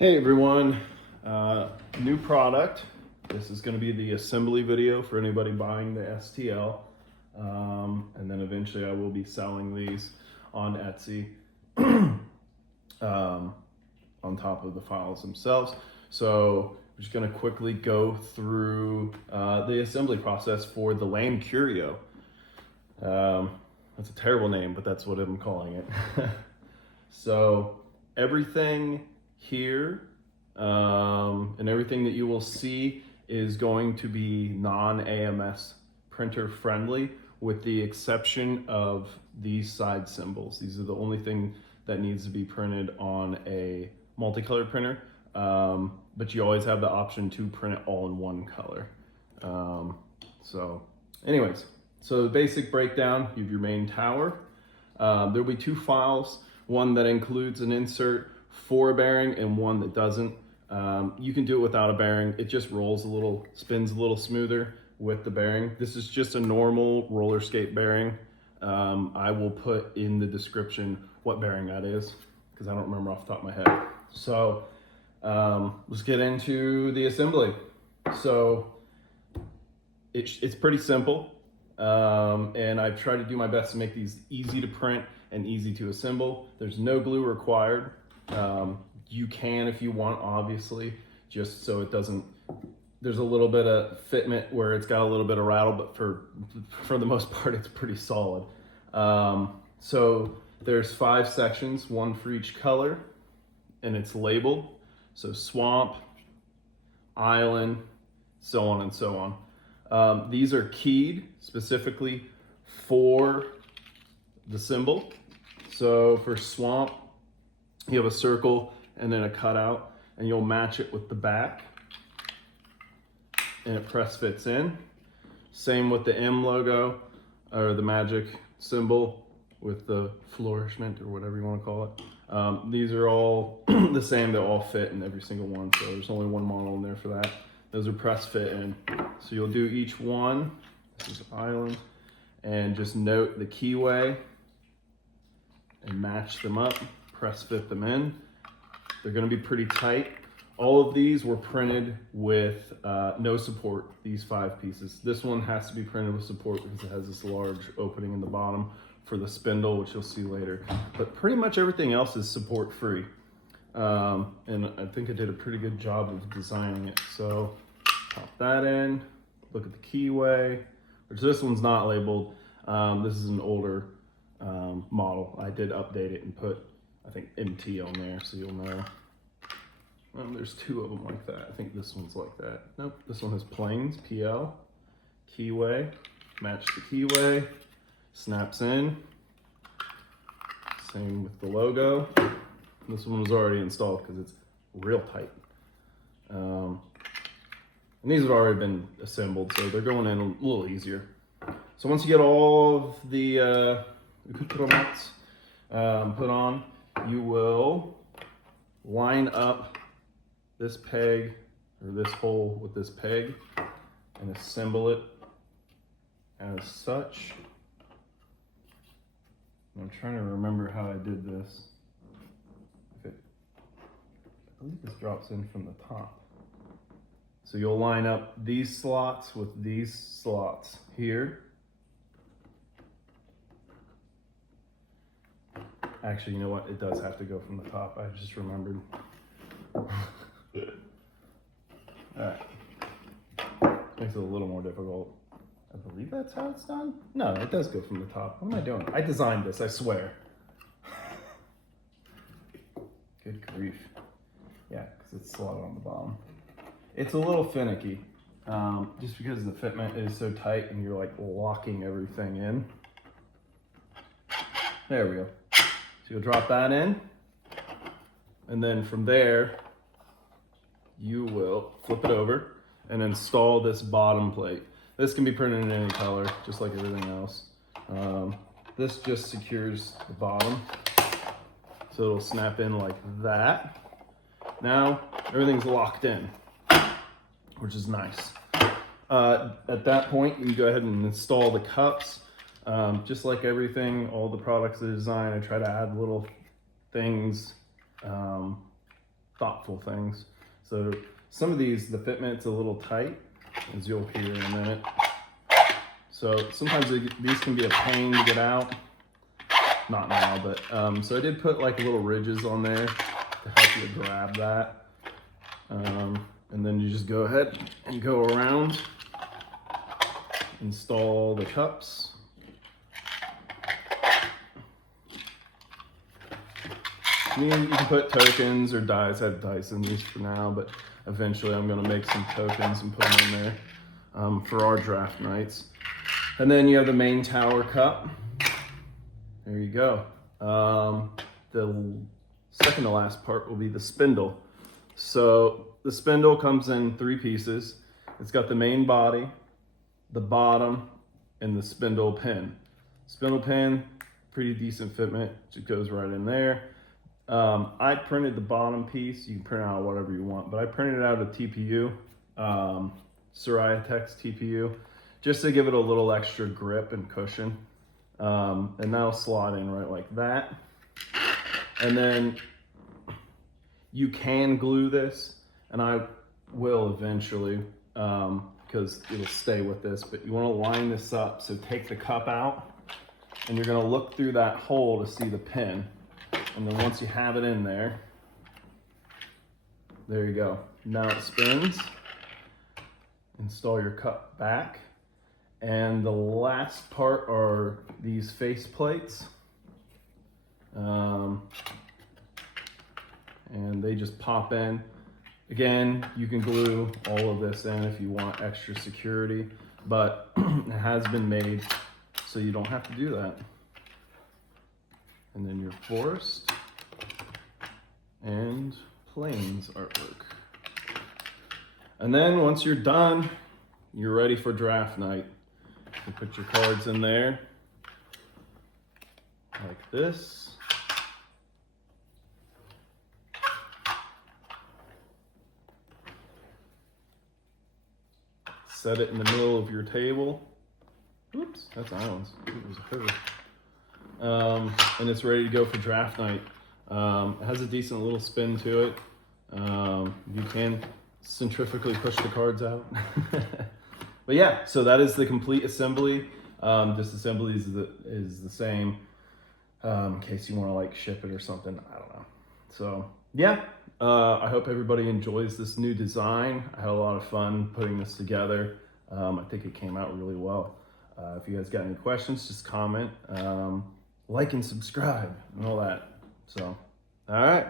Hey everyone, new product. This is going to be the assembly video for anybody buying the STL. And then eventually I will be selling these on Etsy on top of the files themselves. So we're just going to quickly go through the assembly process for the lame Curio. That's a terrible name, but that's what I'm calling it. So everything here and everything that you will see is going to be non-AMS printer friendly, with the exception of these side symbols. These are the only thing that needs to be printed on a multicolor printer, but you always have the option to print it all in one color. So anyways, so the basic breakdown: you have your main tower. There'll be two files, one that includes an insert for a bearing and one that doesn't. You can do it without a bearing. It just rolls a little, spins a little smoother with the bearing. This is just a normal roller skate bearing. I will put in the description what bearing that is, because I don't remember off the top of my head. So let's get into the assembly. So it's pretty simple. And I've tried to do my best to make these easy to print and easy to assemble. There's no glue required. You can if you want, obviously, just so it doesn't, there's a little bit of fitment where it's got a little bit of rattle, but for the most part, it's pretty solid. So there's 5 sections, one for each color, and it's labeled. So swamp, island, so on and so on. These are keyed specifically for the symbol. So for swamp, you have a circle and then a cutout, and you'll match it with the back, and it press fits in. Same with the M logo, or the magic symbol with the flourishment, or whatever you want to call it. These are all the same. They'll all fit in every single one, so there's only one model in there for that. Those are press fit in. So you'll do each one. This is island, and just note the keyway and match them up, press fit them in. They're going to be pretty tight. All of these were printed with no support, these 5 pieces. This one has to be printed with support because it has this large opening in the bottom for the spindle, which you'll see later. But pretty much everything else is support free. And I think I did a pretty good job of designing it. So pop that in, look at the keyway, which this one's not labeled. This is an older model. I did update it and put, I think, MT on there, so you'll know. There's 2 of them like that. I think this one's like that. Nope, this one has planes, PL, keyway, match the keyway, snaps in. Same with the logo. This one was already installed because it's real tight. And these have already been assembled, so they're going in a little easier. So once you get all of the accoutrements put on, you will line up this peg, or this hole with this peg, and assemble it as such. I'm trying to remember how I did this. I believe this drops in from the top. So you'll line up these slots with these slots here. Actually, you know what? It does have to go from the top. I just remembered. Alright. Makes it a little more difficult. I believe that's how it's done. No, it does go from the top. What am I doing? I designed this, I swear. Good grief. Yeah, because it's slotted on the bottom. It's a little finicky, just because the fitment is so tight and you're like locking everything in. There we go. So you'll drop that in, and then from there, you will flip it over and install this bottom plate. This can be printed in any color, just like everything else. This just secures the bottom, so it'll snap in like that. Now, everything's locked in, which is nice. At that point, you can go ahead and install the cups. Just like everything, all the products I design, I try to add little things thoughtful things. So some of these, the fitment's a little tight, as you'll hear in a minute. So sometimes these can be a pain to get out. Not now, but so I did put like little ridges on there to help you grab that. And then you just go ahead and go around, install the cups. You can put tokens or dies. I have dice in these for now, but eventually I'm gonna make some tokens and put them in there for our draft nights. And then you have the main tower cup. There you go. The second to last part will be the spindle. So the spindle comes in 3 pieces. It's got the main body, the bottom, and the spindle pin. Spindle pin, pretty decent fitment. It goes right in there. I printed the bottom piece. You can print out whatever you want, but I printed out a TPU, Soraya TPU, just to give it a little extra grip and cushion. And that'll slot in right like that. And then you can glue this, and I will eventually, because it'll stay with this, but you want to line this up. So take the cup out, and you're going to look through that hole to see the pin. And then once you have it in there, there you go. Now it spins. Install your cup back. And the last part are these face plates. And they just pop in. Again, you can glue all of this in if you want extra security, but it has been made so you don't have to do that. And then your forest and plains artwork. And then once you're done, you're ready for draft night. You put your cards in there like this. Set it in the middle of your table. Oops, that's Islands. It was a her. And it's ready to go for draft night. It has a decent little spin to it. You can centrifugally push the cards out. But yeah, so that is the complete assembly. Disassembly is the same, in case you want to like ship it or something. I don't know. So yeah, I hope everybody enjoys this new design. I had a lot of fun putting this together. I think it came out really well. If you guys got any questions, just comment, like and subscribe and all that. So, all right.